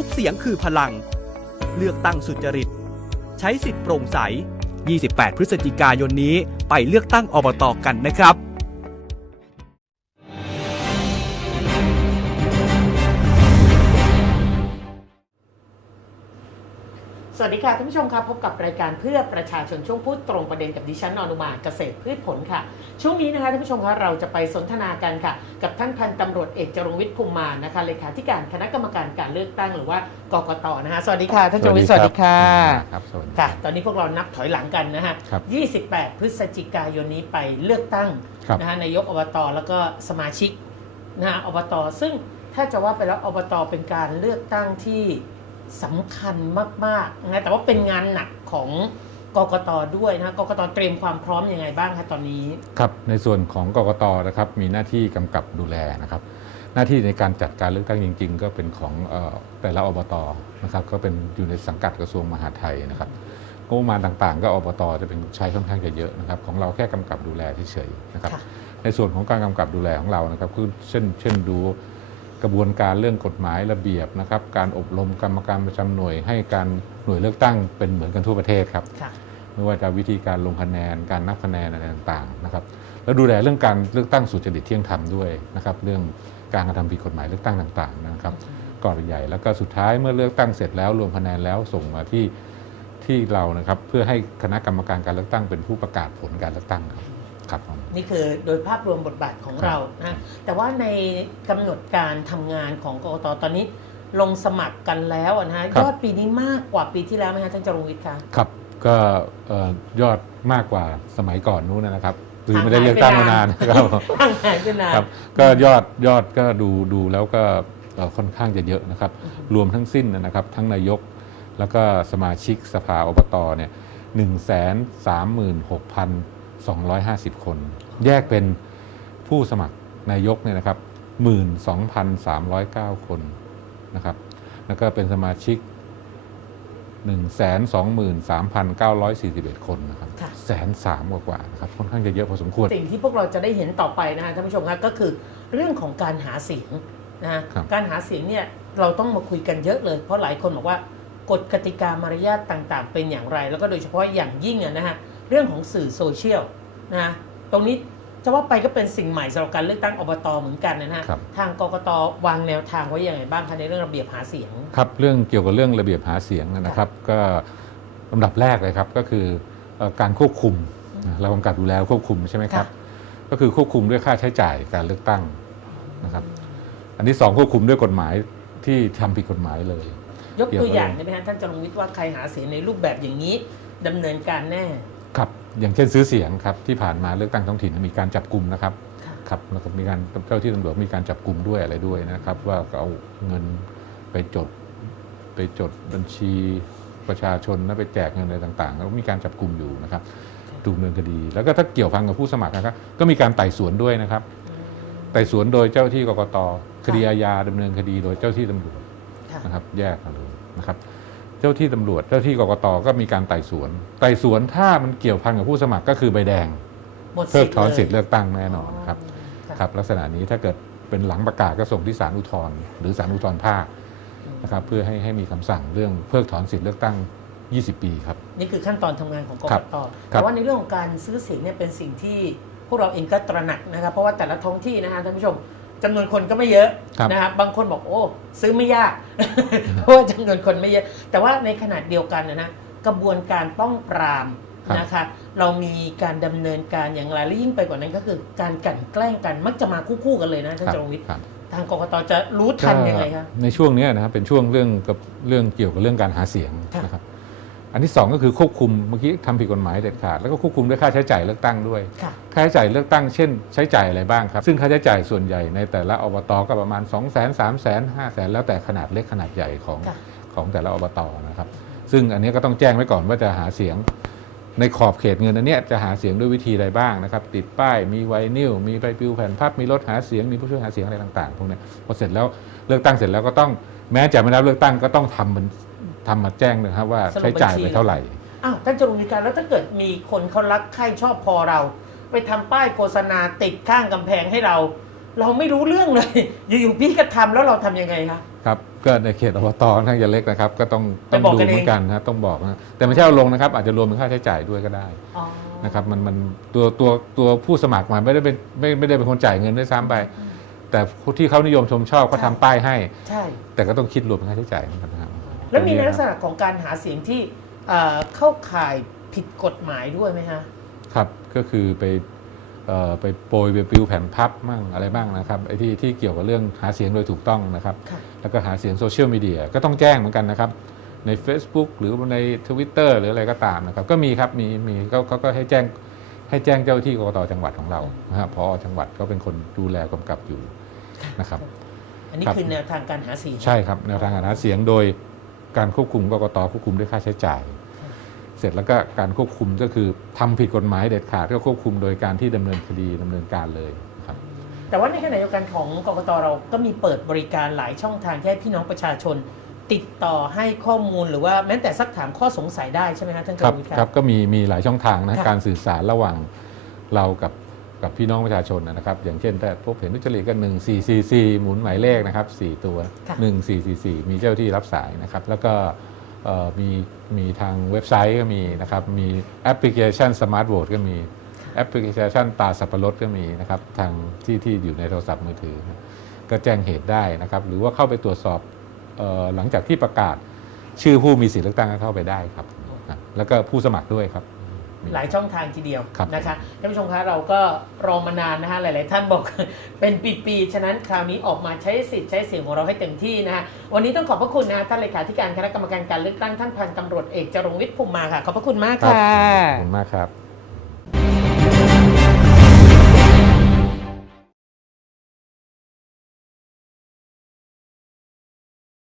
ทุกเสียงคือพลัง เลือกตั้งสุจริต ใช้สิทธิ์โปร่งใส 28 พฤศจิกายนนี้ไปเลือกตั้งอบตกันนะครับ สวัสดีค่ะท่านผู้ชมครับพบกับรายการเพื่อประชาชนช่วงพูดตรงประเด็นกับดิฉันนอนุมาเกษตรพืชผลค่ะ ช่วงนี้นะคะท่านผู้ชมคะเราจะไปสนทนากันค่ะ กับท่านพันตำรวจเอกจรงวิทย์ภูมิมานนะคะเลขาธิการคณะกรรมการการเลือกตั้งหรือว่ากกตนะคะสวัสดีค่ะท่านจรงวิทย์สวัสดีค่ะครับสวัสดีค่ะตอนนี้พวกเรานับถอยหลังกันนะฮะครับ28 พฤศจิกายนนี้ไปเลือกตั้งครับนะฮะนายกอบตแล้วก็สมาชิกนะฮะอบต ซึ่งถ้าจะว่าไปแล้วอบตเป็นการเลือกตั้งที่ สำคัญมากๆนะแต่ว่าเป็นงานหนักของกกตด้วยนะกกตเตรียมความพร้อมยังไงบ้างคะตอนนี้ ครับในส่วนของกกตนะครับมีหน้าที่กำกับดูแลนะครับ หน้าที่ในการจัดการเลือกตั้งจริง ๆ ก็เป็นของเอ่อแต่ละอบตนะครับ ก็เป็นอยู่ในสังกัดกระทรวงมหาดไทยนะครับงบประมาณต่างๆ ก็อบตจะเป็นใช้ค่อนข้างจะเยอะนะครับของเราแค่กำกับดูแลเฉยๆนะครับ ค่ะ ในส่วนของการกำกับดูแลของเรานะครับคือเช่นเช่นดู กระบวนการเรื่องกฎหมายระเบียบนะครับ การอบรมกรรมการประจำหน่วย ให้การหน่วยเลือกตั้งเป็นเหมือนกันทั่วประเทศครับ ค่ะ ไม่ว่าจะวิธีการลงคะแนน การนับคะแนนอะไรต่างๆนะครับ แล้วดูแลเรื่องการเลือกตั้งสุจริตเที่ยงธรรมด้วยนะครับ เรื่องการกระทำผิดกฎหมายเลือกตั้งต่างๆนะครับก่อนใหญ่แล้วก็สุดท้ายเมื่อเลือกตั้งเสร็จแล้วรวมคะแนนแล้วส่งมาที่ที่เรานะครับ เพื่อให้คณะกรรมการการเลือกตั้งเป็นผู้ประกาศผลการเลือกตั้งครับครับผม นี่คือโดยภาพรวมบทบาทของครับเรานะแต่ว่าในกำหนดการทำงานของกกตตอนนี้ลงสมัครกันแล้วอะนะฮะยอดปีนี้มากกว่าปีที่แล้วไหมคะท่านจรงวิทย์คะครับก็เอ่อยอดมากกว่าสมัยก่อนนู้นนะครับคือห่างไม่ได้เลือกตั้งมานานหายไปครับห่างหายไปนานครับก็ยอดยอดก็ดูดูแล้วก็เอ่อค่อนข้างจะเยอะนะครับ รวมทั้งสิ้นนะครับ ทั้งนายกแล้วก็สมาชิกสภาอบตเนี่ยหนึ่งแสนสามหมื่นหกพัน สองร้อยห้าสิบคน แยกเป็นผู้สมัครนายกเนี่ยนะครับหมื่นสองพันสามร้อยเก้าคนนะครับ แล้วก็เป็นสมาชิกหนึ่งแสนสองหมื่นสามพันเก้าร้อยสี่สิบเอ็ดคนนะครับค่ะแสนสามกว่าๆนะครับค่อนข้างจะเยอะพอสมควร สิ่งที่พวกเราจะได้เห็นต่อไปนะคะท่านผู้ชมครับก็คือเรื่องของการหาเสียงนะฮะครับการหาเสียงเนี่ยเราต้องมาคุยกันเยอะเลย เพราะหลายคนบอกว่ากฎกติกามารยาทต่างๆ เป็นอย่างไร แล้วก็โดยเฉพาะอย่างยิ่งอะนะฮะ เรื่องของสื่อโซเชียลนะฮะตรงนี้จะว่าไปก็เป็นสิ่งใหม่สำหรับการเลือกตั้งอบตเหมือนกันนะฮะครับ ทางกกตวางแนวทางไว้อย่างไรบ้างคะในเรื่องระเบียบหาเสียง ครับเรื่องเกี่ยวกับเรื่องระเบียบหาเสียงนะครับก็ลำดับแรกเลยครับก็คือเอ่อการควบคุมนะเรากำกับดูแลควบคุมใช่ไหมครับ ค่ะก็คือควบคุมด้วยค่าใช้จ่ายการเลือกตั้งนะครับ อันที่สองควบคุมด้วยกฎหมายที่ทำผิดกฎหมายเลย ยกเกี่ยวตัวอย่างกับได้ไหมฮะท่านจรงวิทย์ว่าใครหาเสียงในรูปแบบอย่างนี้ดำเนินการแน่ ครับอย่างเช่นซื้อเสียงครับที่ผ่านมาเลือกตั้งท้องถิ่นมีการจับกลุ่มนะครับค่ะครับแล้วก็มีการเจ้าที่ตำรวจมีการจับกลุ่มด้วยอะไรด้วยนะครับ ว่าเอาเงินไปจดไปจดบัญชีประชาชนแล้วไปแจกเงินอะไรต่างๆ แล้วมีการจับกลุ่มอยู่นะครับถูกดำเนินคดี แล้วก็ถ้าเกี่ยวพันกับผู้สมัครนะครับก็มีการไต่สวนด้วยนะครับ ไต่สวนโดยเจ้าที่กกตคดีอาญาดำเนินคดีโดยเจ้าที่ตำรวจค่ะนะครับ แยกกันเลยนะครับ เจ้าที่ตำรวจเจ้าที่กกตก็มีการไต่สวน ไต่สวนถ้ามันเกี่ยวพันกับผู้สมัครก็คือใบแดงหมดเพิสิกทธิ์ถอนเลยสิทธิ์เลือกตั้งแน่นอนครับค่ะครับลักษณะนี้ถ้าเกิดเป็นหลังประกาศก็ส่งที่ศาลอุทธรณ์หรือศาลอุทธรณ์ภาคนะครับเพื่อให้ให้มีคำสั่งเรื่องเพิกถอนสิทธิ์เลือกตั้ง 20 ปีครับ นี่คือขั้นตอนทำงานของกครักบตครัแต่บว่าในเรื่องของการซื้อเสียงเนี่ยเป็นสิ่งที่พวกเราเองก็ตระหนักนะครับ เพราะว่าแต่ละท้องที่นะฮะท่านผู้ชม จำนวนคนก็ไม่เยอะครับนะครับบางคนบอกโอ้ซื้อไม่ยาก เพราะว่าจำนวนคนไม่เยอะ แต่ว่าในขนาดเดียวกันนะนะกระบวนการป้องปรามนะคะเรามีการดำเนินการอย่างไรและยิ่งไปกว่านั้นก็คือการกลั่นแกล้งกันมักจะมาคู่ๆกันเลยนะท่านครับจรงวิทย์ครับทางกกตจะรู้ทันยังไงคะในช่วงเนี้ยนะครับเป็นช่วงเรื่องกับเรื่องเกี่ยวกับเรื่องการหาเสียงค่ะ นะครับ อันที่สองก็คือควบคุมเมื่อกี้ทำผิดกฎหมายเด็ดขาดแล้วก็ควบคุมด้วยค่าใช้จ่ายเลือกตั้งด้วยค่ะค่าใช้จ่ายเลือกตั้งเช่น ใช้จ่ายอะไรบ้างครับ ซึ่งค่าใช้จ่ายส่วนใหญ่ในแต่ละอบตก็ประมาณ 2 0 0 0 0 0 3 0 0 0 0 5 0 0 0 0แล้วแต่ขนาดเล็กขนาดใหญ่ของค่ะของแต่ละอบตนะครับ ซึ่งอันนี้ก็ต้องแจ้งไว้ก่อนว่าจะหาเสียงในขอบเขตเงินอันเนี้ยจะหาเสียงด้วยวิธีใดบ้างนะครับ ติดป้าย มีไวนิลมีใบปลิวแผ่นพับ มีรถหาเสียง มีผู้ช่วยหาเสียงอะไรต่างๆพวกเนี้ยพอเสร็จแล้วเลือกตั้งเสร็จแล้วก็ต้องแม้จะไม่รับเลือกตั้งก็ต้องทำมัน ทำมาแจ้งนะครับว่าสรุปใช้จ่ายบัญชีไปเท่าไหร่อ้าวท่านจรุงมีการแล้วถ้าเกิดมีคนเขารักใคร่ชอบพอเรา ไปทำป้ายโฆษณาติดข้างกำแพงให้เรา เราไม่รู้เรื่องเลย อยู่ๆพี่ก็ทำแล้วเราทำยังไงคะครับก็ในเขตอบตค่อนข้างจะเล็กนะครับ ก็ต้องไปต้องบอกดูกันเองเหมือนกันนะต้องบอกนะแต่ไม่ใช่เอาลงนะครับ อาจจะรวมเป็นค่าใช้จ่ายด้วยก็ได้อ๋อนะครับมันมันตัวตัวตัวผู้สมัครมาไม่ได้เป็นไม่ไม่ได้เป็นคนจ่ายเงินด้วยซ้ำไป แต่ที่เขานิยมชมชอบเขาทำป้ายให้ ใช่ แต่ก็ต้องคิดรวมเป็นค่าใช้จ่ายเหมือนกันนะครับ แล้วมีในตรงลักษณะของการหาเสียงที่เอ่อเข้าข่ายผิดกฎหมายด้วยไหมฮะครับก็คือไปเอ่อไปโปรยไปปลิวแผ่นพับมั่งอะไรบ้างนะครับไอ้ที่ที่เกี่ยวกับเรื่องหาเสียงโดยถูกต้องนะครับค่ะแล้วก็หาเสียงโซเชียลมีเดียก็ต้องแจ้งเหมือนกันนะครับ ใน Facebook หรือใน Twitter หรืออะไรก็ตามนะครับ ก็มีครับมีมีก็ก็ก็ให้แจ้งให้แจ้งเจ้าหน้าที่กกตจังหวัดของเรานะครับพอจังหวัดก็เป็นคนดูแลกำกับอยู่นะครับ อันนี้ครับคือแนวทางการหาเสียงใช่ครับแนวทางการหาเสียงโดย การควบคุมกกตควบคุมด้วยค่าใช้จ่าย เสร็จแล้วก็การควบคุมก็คือทำผิดกฎหมายเด็ดขาดก็ควบคุมโดยการที่ดำเนินคดีดำเนินการเลยครับแต่ว่าในขณะเดียวกันของกกตเราก็มีเปิดบริการหลายช่องทางที่ให้พี่น้องประชาชนติดต่อให้ข้อมูลหรือว่าแม้แต่สักถามข้อสงสัยได้ใช่ไหมฮะท่านคกรับวิทย์ครับก็มีมีหลายช่องทางนะค่ะการสื่อสารระหว่างเรากับ กับพี่น้องประชาชนนะครับ อย่างเช่นถ้าพบเห็นทุจริตก็1 4 4 4 หมุนหมายเลขนะครับ 4 ตัวค่ะ1 4 4 4 มีเจ้าที่รับสายนะครับ แล้วก็เอ่อมีมีทางเว็บไซต์ก็มีนะครับ มีแอปพลิเคชันสมาร์ทโหวตก็มีแอปพลิเคชันตาสับปะรดก็มีนะครับ ทางที่ที่อยู่ในโทรศัพท์มือถือ ก็แจ้งเหตุได้นะครับ หรือว่าเข้าไปตรวจสอบเออหลังจากที่ประกาศชื่อผู้มีสิทธิเลือกตั้งก็เข้าไปได้ครับนะแล้วก็ผู้สมัครด้วยครับ หลายช่องทางทีเดียวครับนะคะท่านผู้ชมคะเราก็รอมานานนะคะหลาย ๆ ท่านบอกเป็นปี ๆ ฉะนั้นคราวนี้ออกมาใช้สิทธิ์ใช้เสียงของเราให้เต็มที่นะคะวันนี้ต้องขอบพระคุณนะคะท่านเลขาธิการคณะกรรมการการเลือกตั้งท่านพันตำรวจเอกจรงวิทย์ภูมิมาค่ะขอบพระคุณมากครับค่ะขอบคุณมากครับ